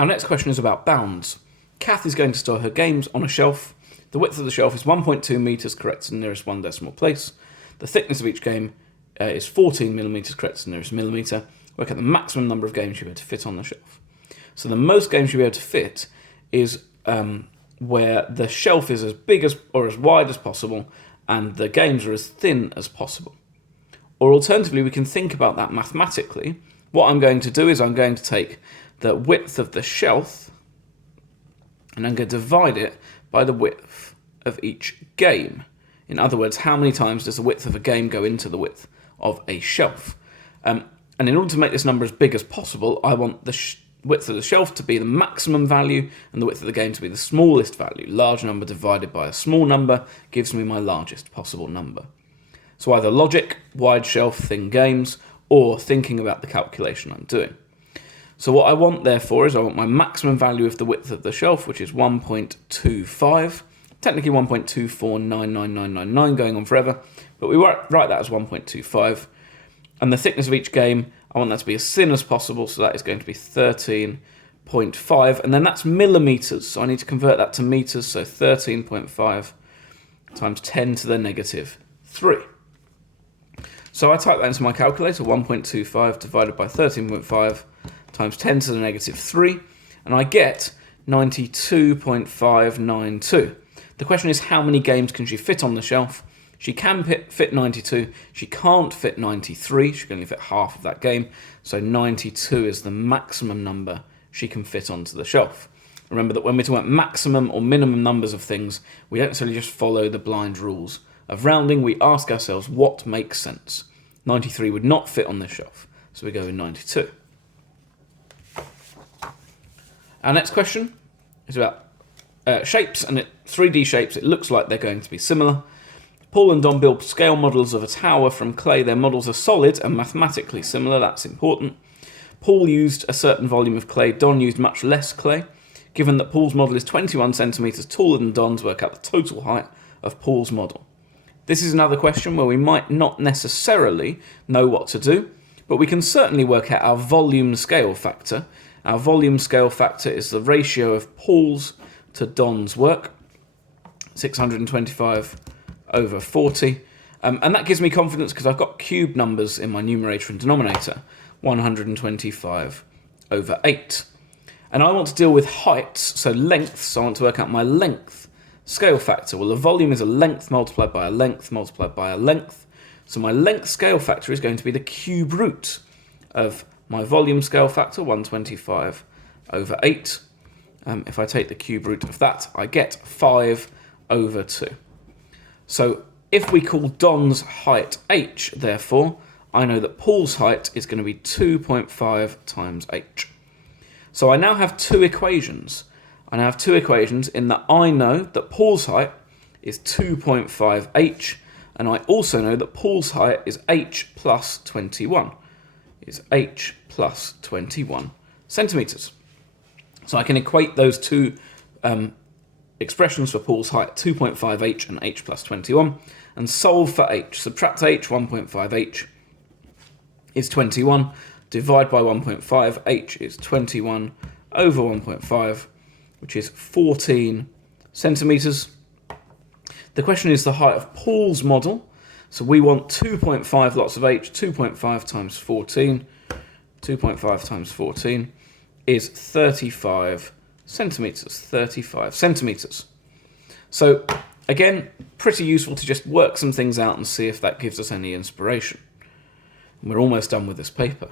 Our next question is about bounds. Kath is going to store her games on a shelf. The width of the shelf is 1.2 metres, correct to the nearest one decimal place. The thickness of each game is 14 millimetres, correct to the nearest millimetre. Work out the maximum number of games you'll be able to fit on the shelf. So the most games you'll be able to fit is where the shelf is as big as or as wide as possible and the games are as thin as possible. Or alternatively, we can think about that mathematically. What I'm going to do is I'm going to take the width of the shelf and I'm going to divide it by the width of each game. In other words, how many times does the width of a game go into the width of a shelf? And in order to make this number as big as possible, I want the width of the shelf to be the maximum value and the width of the game to be the smallest value. Large number divided by a small number gives me my largest possible number. So either logic, wide shelf, thin games, or thinking about the calculation I'm doing. So what I want, therefore, is I want my maximum value of the width of the shelf, which is 1.25. Technically 1.2499999 going on forever, but we write that as 1.25. And the thickness of each game, I want that to be as thin as possible, so that is going to be 13.5, and then that's millimetres, so I need to convert that to metres, so 13.5 times 10 to the negative 3. So I type that into my calculator, 1.25 divided by 13.5 times 10 to the negative 3, and I get 92.592. The question is, how many games can she fit on the shelf? She can fit 92, she can't fit 93, she can only fit half of that game, so 92 is the maximum number she can fit onto the shelf. Remember that when we're talking about maximum or minimum numbers of things, we don't necessarily just follow the blind rules of rounding, we ask ourselves what makes sense. 93 would not fit on this shelf, so we go with 92. Our next question is about shapes, and 3D shapes, it looks like they're going to be similar. Paul and Don built scale models of a tower from clay. Their models are solid and mathematically similar, that's important. Paul used a certain volume of clay, Don used much less clay. Given that Paul's model is 21 centimetres taller than Don's, work out the total height of Paul's model. This is another question where we might not necessarily know what to do, but we can certainly work out our volume scale factor. Our volume scale factor is the ratio of Paul's to Don's work, 625 over 40, and that gives me confidence because I've got cube numbers in my numerator and denominator, 125 over 8. And I want to deal with heights, so lengths, so I want to work out my length scale factor. Well, the volume is a length multiplied by a length multiplied by a length, so my length scale factor is going to be the cube root of my volume scale factor, 125 over 8. If I take the cube root of that, I get 5 over 2. So if we call Don's height h, therefore, I know that Paul's height is going to be 2.5 times h. So I now have two equations. I now have two equations in that I know that Paul's height is 2.5h, and I also know that Paul's height is h plus 21. Is h plus 21 centimetres. So I can equate those two expressions for Paul's height, 2.5h and h plus 21, and solve for h. Subtract h, 1.5h is 21, divide by 1.5, h is 21 over 1.5, which is 14 centimetres. The question is the height of Paul's model, so we want 2.5 lots of h, 2.5 times 14, 2.5 times 14 is 35 centimetres, 35 centimetres. So again, pretty useful to just work some things out and see if that gives us any inspiration. We're almost done with this paper.